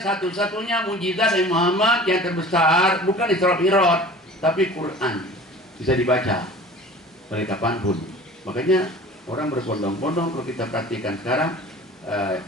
Satu-satunya mujizat dari Muhammad yang terbesar bukan Isra Mi'raj, tapi Quran. Bisa dibaca oleh kapanpun. Makanya orang berbondong-bondong kalau kita perhatikan sekarang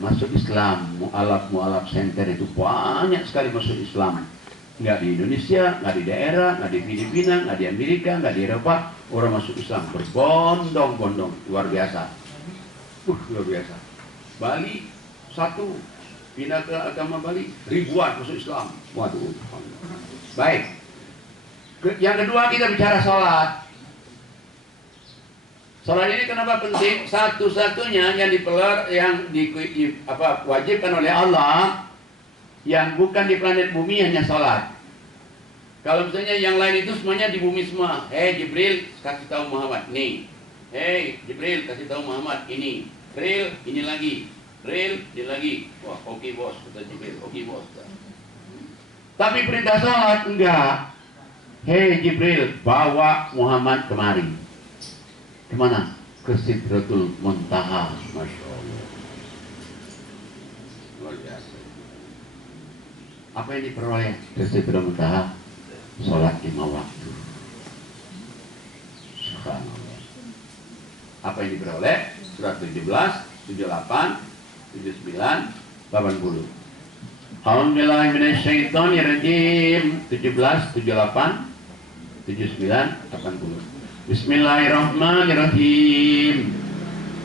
masuk Islam, mu'alaf center itu banyak sekali masuk Islam. Nggak di Indonesia, nggak di daerah, nggak di Filipina, nggak di Amerika, nggak di Eropa, orang masuk Islam berbondong-bondong, luar biasa. Luar biasa. Bali satu, pindah ke agama Bali, ribuan masuk Islam. Waduh. Baik. Yang kedua kita bicara sholat. Sholat ini kenapa penting? Satu-satunya yang wajibkan oleh Allah yang bukan di planet bumi hanya sholat. Kalau misalnya yang lain itu semuanya di bumi semua. Jibril kasih tahu Muhammad nih. Jibril kasih tahu Muhammad ini. Jibril ini lagi. Jibril ini lagi. Wah, oke bos, kata Jibril. Oke bos. Tapi perintah sholat enggak. Jibril, bawa Muhammad kemari. Kemana? Ke Sidratul Muntaha. Masya Allah. Luar biasa. Apa yang diperoleh ke Sidratul Muntaha? Sholat 5 waktu. Subhanallah. Apa yang diperoleh? Surat 17, 78, 79, 80. Alhamdulillah minasyaitonirrajim. 17, 78, 79, 80. Bismillahirrahmanirrahim.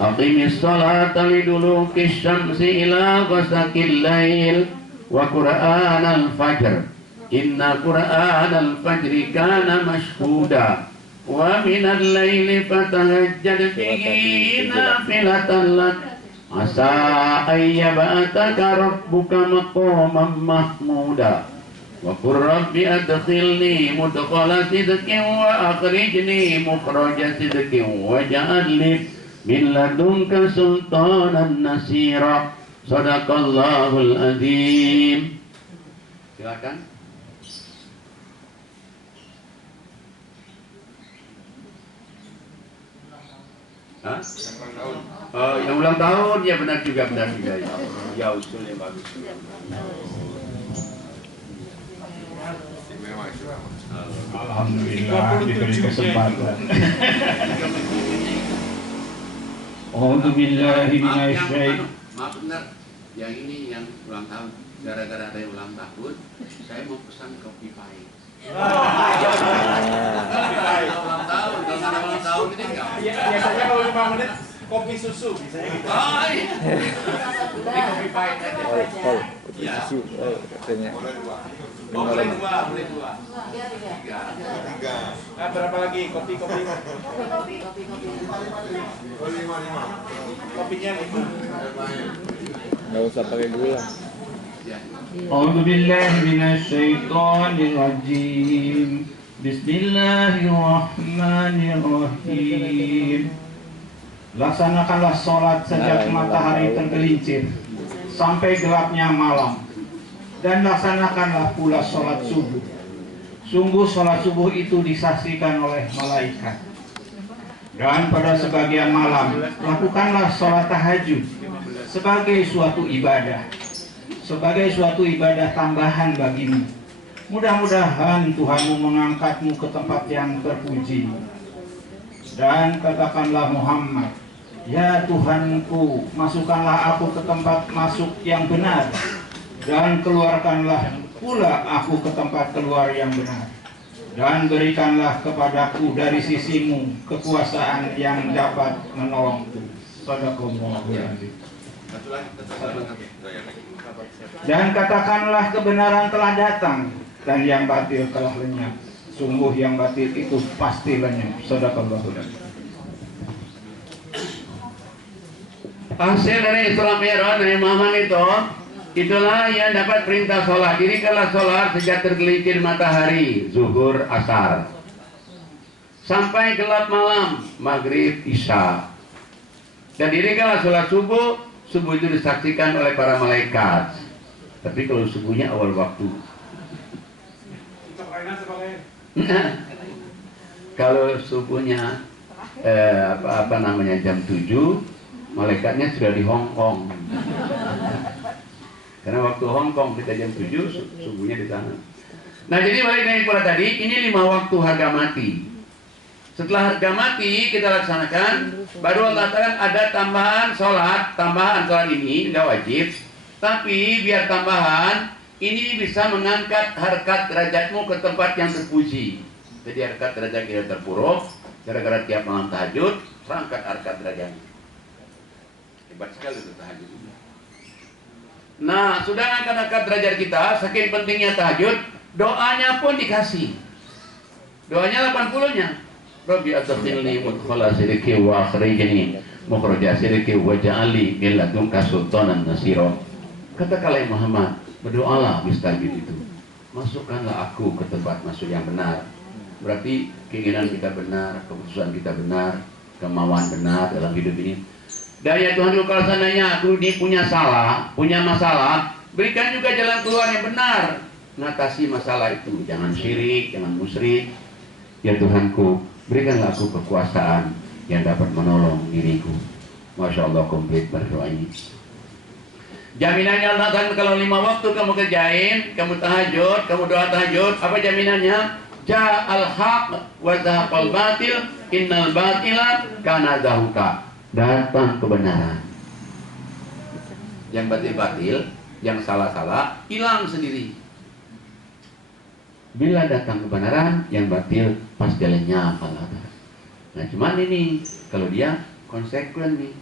Aqimis salata liduluki syamsi ila ghasaqil lail wa qur'anal fajr. Inna qur'anal fajri kana mashhuda. Wa minal laili fatahajjad bihi nafilatan lak. Asa ayyaba'ataka rabbuka maqaman mahmuda. Wa qur rabbi adkhilni mudkhala sidqin wa akhrijni mukhraja sidqin waj'al li min ladunka sultanan nasira. Shadaqallahul azim. Silakan. Hah? Yang ulang tahun ya benar juga ya. Ya usulnya bagus. Alhamdulillah diberi kesempatan. Alhamdulillahi minasyaitonir. Maaf benar, yang ini yang ulang tahun. Gara-gara ada yang ulang tahun, saya mau pesan kopi pahit. Ulang tahun, kalau ada ulang tahun ini enggak. Biasanya kalau 5 menit kopi susu bisa gitu. Ini kopi pahit aja. Kopi susu katanya. Boleh dua. Nah, berapa lagi kopi? Kopinya 5. Nggak usah pakai gula. A'udzubillahi minasyaitonirrajim. Bismillahirrahmanirrahim. Laksanakanlah sholat sejak matahari tergelincir sampai gelapnya malam, dan laksanakanlah pula sholat subuh. Sungguh sholat subuh itu disaksikan oleh malaikat. Dan pada sebagian malam lakukanlah sholat tahajud sebagai suatu ibadah tambahan bagimu. Mudah-mudahan Tuhanmu mengangkatmu ke tempat yang terpuji. Dan katakanlah Muhammad, ya Tuhanku, masukkanlah aku ke tempat masuk yang benar, dan keluarkanlah pula aku ke tempat keluar yang benar, dan berikanlah kepadaku dari sisimu kekuasaan yang dapat menolongku. Shadaqallahul azim. Dan katakanlah kebenaran telah datang dan yang batil telah lenyap. Sungguh yang batil itu pasti lenyap. Shadaqallahul azim. Hasil dari Isra Mi'raj dari Muhammad itulah yang dapat perintah sholat. Dirikanlah sholat sejak tergelincir matahari, zuhur, asar, sampai gelap malam, maghrib, isya. Dan dirikanlah sholat subuh. Subuh itu disaksikan oleh para malaikat. Tapi kalau subuhnya awal waktu. Kalau subuhnya jam 7, malaikatnya sudah di Hong Kong. Karena waktu Hong Kong kita jam 7, subuhnya di sana. Nah, jadi balik dari pola tadi, ini 5 waktu harga mati. Setelah harga mati kita laksanakan, baru Allah katakan ada tambahan sholat ini nggak wajib, tapi biar tambahan ini bisa mengangkat harkat derajatmu ke tempat yang terpuji. Jadi harkat derajat kita terpuruk, gara-gara tiap malam tahajud, terangkat harkat derajatmu. Hebat sekali itu tahajud. Nah, sudah angkat harkat derajat kita, saking pentingnya tahajud, doanya pun dikasih. Doanya 80-nya. Rabbi adkhilni mudkhala sidqi wa akhrijni mukhraja sidqi waj'alni min ladunka sultanan nasira. Katakanlah Muhammad, berdoalah mustajib itu. Masukkanlah aku ke tempat masuk yang benar. Berarti keinginan kita benar, keputusan kita benar, kemauan benar dalam hidup ini. Dan ya Tuhan, kalau seandainya aku ini punya masalah, berikan juga jalan keluar yang benar. Mengatasi masalah itu, jangan syirik, jangan musyrik. Ya Tuhanku, berikanlah aku kekuasaan yang dapat menolong diriku. Masya Allah, komplit berdoa ini. Jaminannya Allah kan kalau 5 waktu kamu kerjain, kamu tahajud, kamu doa tahajud, apa jaminannya? Ja'al haq wa zahaqal batil, innal batila kana zahuqa. Datang kebenaran. Yang batil-batil, yang salah-salah, hilang sendiri. Bila datang kebenaran, yang batil pasti lenyap. Nah, cuman ini kalau dia konsekuen nih,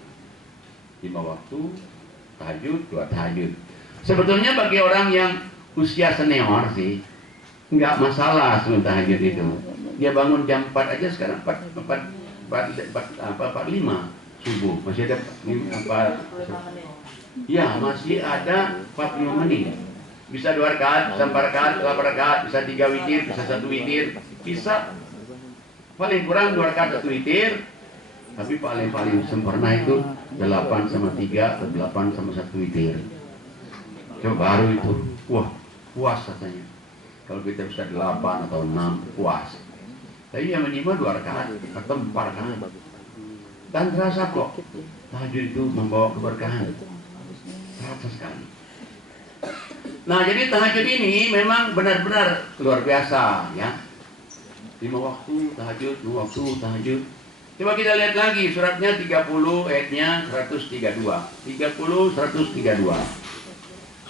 5 waktu tahajud, 2 tahajud. Sebetulnya bagi orang yang usia senior sih nggak masalah sebelum tahajud itu. Dia bangun jam 4 aja sekarang 4:45 subuh, masih ada masih ada 45 menit. Bisa 2 rakaat, bisa 4 rakaat, 8 rakaat, bisa 3 witir, bisa 1 witir, bisa paling kurang 2 rakaat 1 witir, tapi paling sempurna itu 8 sama 3 atau 8 sama 1 witir. Coba baru itu, wah puas rasanya. Kalau kita bisa 8 atau 6 puas. Tapi yang minimal 2 rakaat atau 4 rakaat. Dan terasa kok tahajud itu membawa keberkahan. Terasa sekali. Nah, jadi tahajud ini memang benar-benar luar biasa ya. 5 waktu tahajud, 2 waktu tahajud. Coba kita lihat lagi suratnya 30 ayatnya 132. 30 132.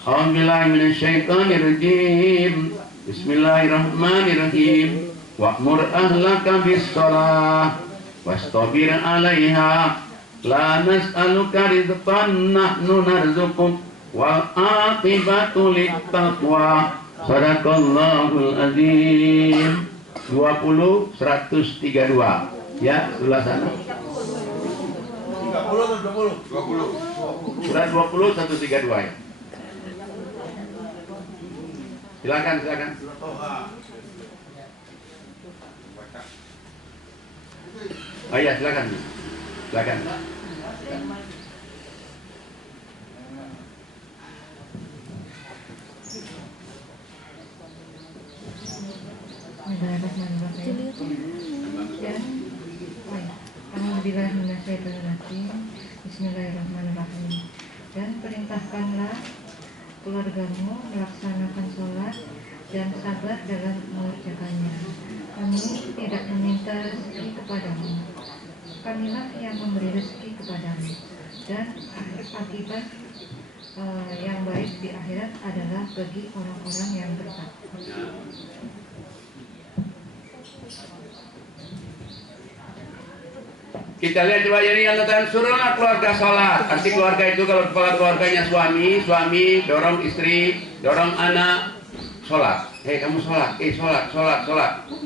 A'udzubillahi minasyaitonirrajim. Bismillahirrahmanirrahim. Wa'mur ahlaka bis-shalah wastabir 'alaiha. La nas'aluka rizqan nahnu narzuquk. Wal aqibatu lit-taqwa. Shadaqallahul azim. 20 132. Ya, sebelah sana. 30 atau 20? 20. Surat 20 132 ya. Silakan. Oh iya, silakan. Bismillahirrahmanirrahim. Dan perintahkanlah keluargamu melaksanakan sholat dan sabar dalam mengerjakannya. Kami tidak meminta rezeki kepadamu, Kamilah yang memberi rezeki kepadamu. Dan akibat yang baik di akhirat adalah bagi orang-orang yang bertakwa. Kita lihat coba jadi yang tentang suruhlah keluarga sholat. Arti keluarga itu kalau kepala keluarganya suami dorong istri, dorong anak sholat. Hei kamu sholat, sholat.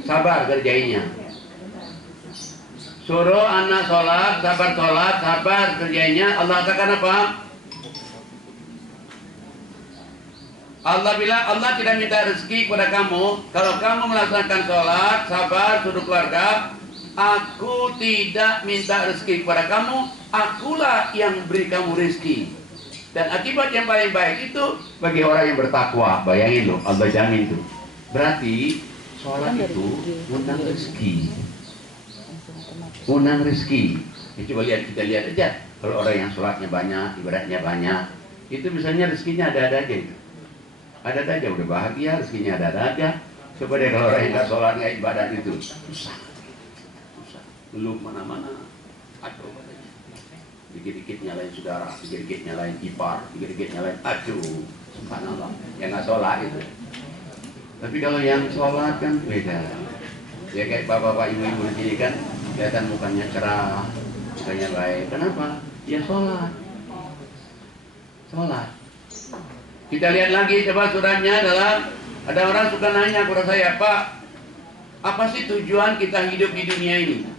Sabar kerjainya. Suruh anak sholat, sabar kerjainya. Allah katakan apa? Allah bilang Allah tidak minta rezeki kepada kamu. Kalau kamu melaksanakan sholat, sabar, suruh keluarga, aku tidak minta rezeki kepada kamu, akulah yang beri kamu rezeki. Dan akibat yang paling baik itu bagi orang yang bertakwa. Bayangin loh, Allah jamin tuh. Berarti sholat itu undang rezeki. Undang rezeki. Ya, coba kita lihat aja. Kalau orang yang sholatnya banyak, ibadahnya banyak, Itu misalnya rezekinya ada-ada aja itu. Ada-ada aja, udah bahagia, rezekinya ada-ada aja. Coba deh kalau orang yang nggak sholat, nggak ibadah itu, susah. Belum mana-mana, aduh. Dikit-dikit nyalain saudara, dikit-dikit nyalain ipar, dikit-dikit nyalain aduh, subhanallah. Yang nggak sholat itu. Tapi kalau yang sholat kan beda. Ya kayak bapak-bapak ibu-ibu di sini kan, kelihatan mukanya cerah, mukanya baik. Kenapa? Ya sholat. Sholat. Kita lihat lagi coba suratnya dalam, ada orang suka nanya kepada saya, Pak, apa sih tujuan kita hidup di dunia ini?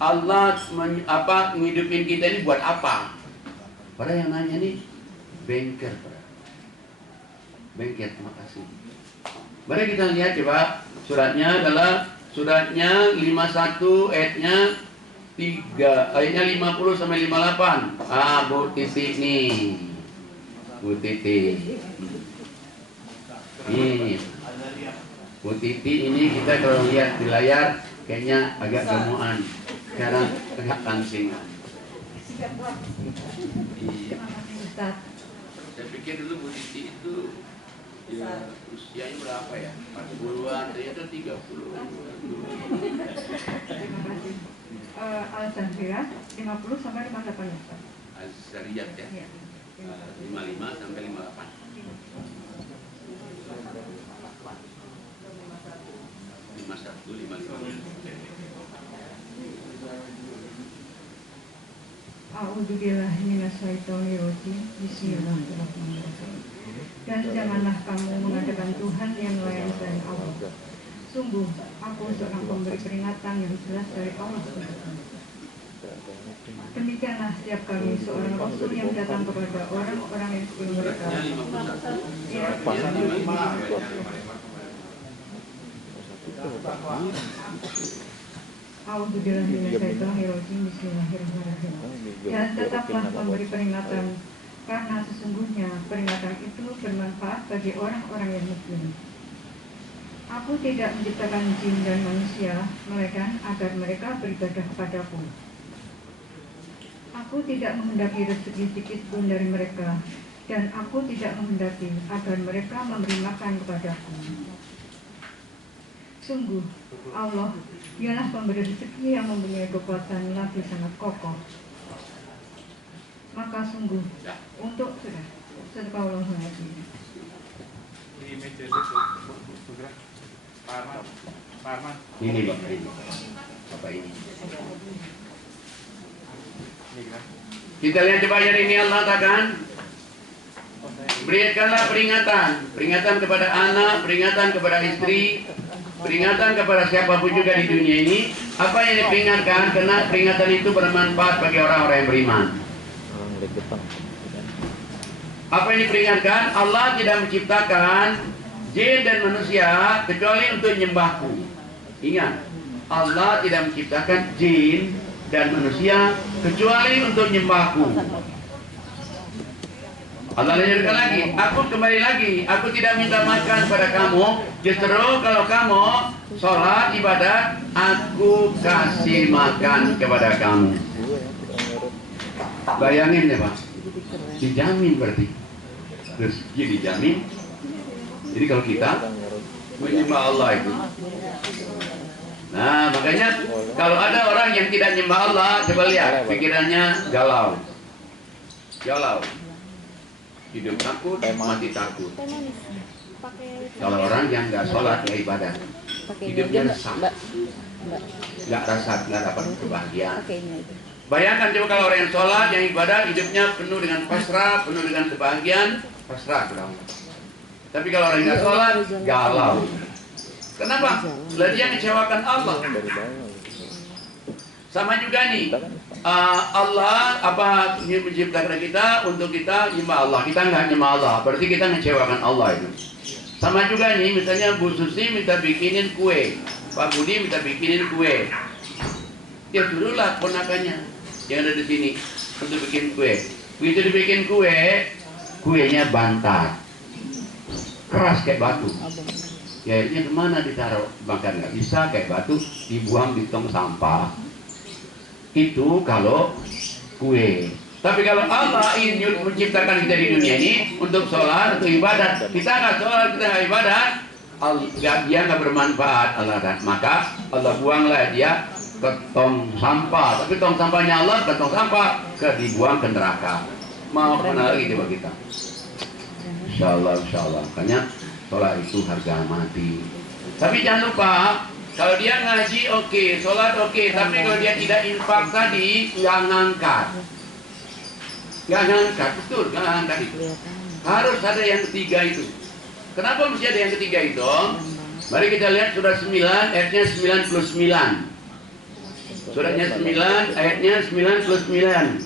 Allah menghidupin kita ini buat apa? Padahal yang nanya nih banker, banker, terima kasih. Mari kita lihat coba suratnya adalah suratnya 51 ayatnya 50 sampai 58. Bu Titi nih. Bu Titi. Ini. Bu Titi ini kita kalau lihat di layar kayaknya agak gemukan. Sekarang agak kansingan. Iya. Saya pikir dulu Bu Titi itu ya usianya berapa ya? 40-an, ternyata 30. Al-Zanfirah 50 sampai 58 ya, Pak. Al-Zariyat ya. 55 sampai 58. A'udzubillahi minasyaitonirrajim. Bismillahirrahmanirrahim. Dan janganlah kamu mengadakan Tuhan yang lain selain Allah. Sungguh, aku seorang pemberi peringatan yang jelas dari Allah. Demikianlah setiap kali seorang Rasul yang datang kepada orang-orang yang sebelum mereka. A'udzubillahiminasyaitonirrajim. Bismillahirrahmanirrahim. Dan tetaplah memberi peringatan, karena sesungguhnya peringatan itu bermanfaat bagi orang-orang yang mukmin. Aku tidak menciptakan jin dan manusia, melainkan agar mereka beribadah kepadaku. Aku tidak menghendaki rezeki sedikit pun dari mereka, dan aku tidak menghendaki agar mereka memberi makan kepadaku. Sungguh, Allah ialah pemberi rezeki yang mempunyai kekuatan lagi sangat kokoh. Maka sungguh, untuk Sadaqallahul-Azim. Di meja itu, bergerak. Pak Arman. Ini Pak, ini. Bapak ini. Kita lihat coba ayat ini Allah katakan, berikanlah peringatan kepada anak, peringatan kepada istri, peringatan kepada siapapun juga di dunia ini. Apa yang diperingatkan? Karena peringatan itu bermanfaat bagi orang-orang yang beriman. Apa yang diperingatkan? Allah tidak menciptakan jin dan manusia kecuali untuk menyembahku. Ingat, Allah tidak menciptakan jin dan manusia kecuali untuk menyembahku. Allah lanjutkan lagi, aku kembali lagi, aku tidak minta makan pada kamu, justru kalau kamu sholat ibadat, aku kasih makan kepada kamu. Bayangin ya Pak, dijamin berarti, rezeki dijamin. Jadi kalau kita menyembah Allah itu, nah makanya kalau ada orang yang tidak menyembah Allah, coba lihat pikirannya galau, hidup takut, mati takut. Kalau orang yang nggak sholat, nggak ibadah, hidupnya resah, nggak dapat kebahagiaan. Bayangkan coba kalau orang yang sholat, yang ibadah, hidupnya penuh dengan pasrah, penuh dengan kebahagiaan, pasrah kurang. Tapi kalau orang nggak sholat, galau. Kenapa? Dia mengecewakan Allah. Sama juga nih, Allah menciptakan kita untuk kita nyembah Allah. Kita nggak nyembah Allah, berarti kita mengecewakan Allah itu. Sama juga nih, misalnya Bu Susi minta bikinin kue, Pak Budi minta bikinin kue. Ya suruhlah ponakannya yang ada di sini untuk bikin kue. Begitu dibikin kue, kuenya bantat, keras kayak batu. Ya akhirnya kemana ditaruh? Makan nggak bisa, kayak batu dibuang di tong sampah. Itu kalau kue. Tapi kalau Allah ingin menciptakan kita di dunia ini untuk sholat, untuk ibadat, kita nggak sholat, kita nggak ibadat, dia nggak bermanfaat Allah, dan maka Allah buanglah dia ke tong sampah. Tapi tong sampahnya Allah ke tong sampah, dibuang ke neraka. Mau kemana lagi coba kita? Insya Allah. Makanya sholat itu harga mati. Tapi jangan lupa, kalau dia ngaji oke, sholat oke, tapi kalau dia tidak infak tadi, nggak ngangkat. Nggak ngangkat, betul, nggak ngangkat itu. Harus ada yang ketiga itu. Kenapa mesti ada yang ketiga itu? Mari kita lihat surah 9, ayatnya 99. Suratnya 9, ayatnya 99.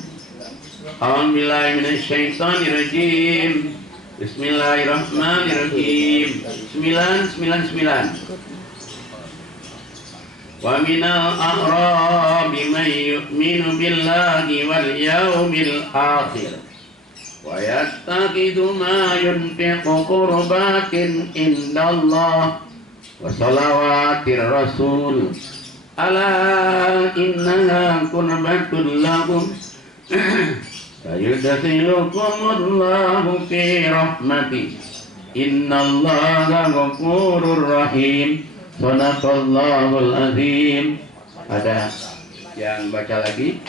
A'udzubillahi minasyaitonirrajim. Bismillahirrahmanirrahim. 999. Wa minal a'rabi man yu'minu billahi wal yawmil akhir wa yattaqidu ma yunfiqu qurbatin indallah wa salawatir rasul ala innaha qurbatun lahum sayudkhilukumullahu fi rahmati innallaha ghafurur rahim. Shadaqallahul azim. Ada yang baca lagi?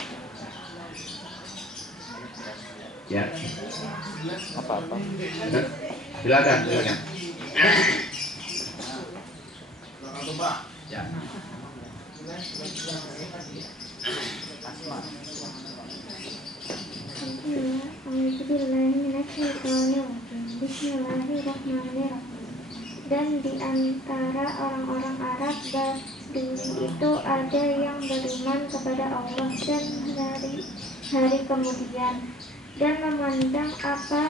Ya. Apa-apa. Silakan. Ya. Bismillahirrahmanirrahim. Dan di antara orang-orang Arab Badui itu ada yang beriman kepada Allah dan hari kemudian dan memandang apa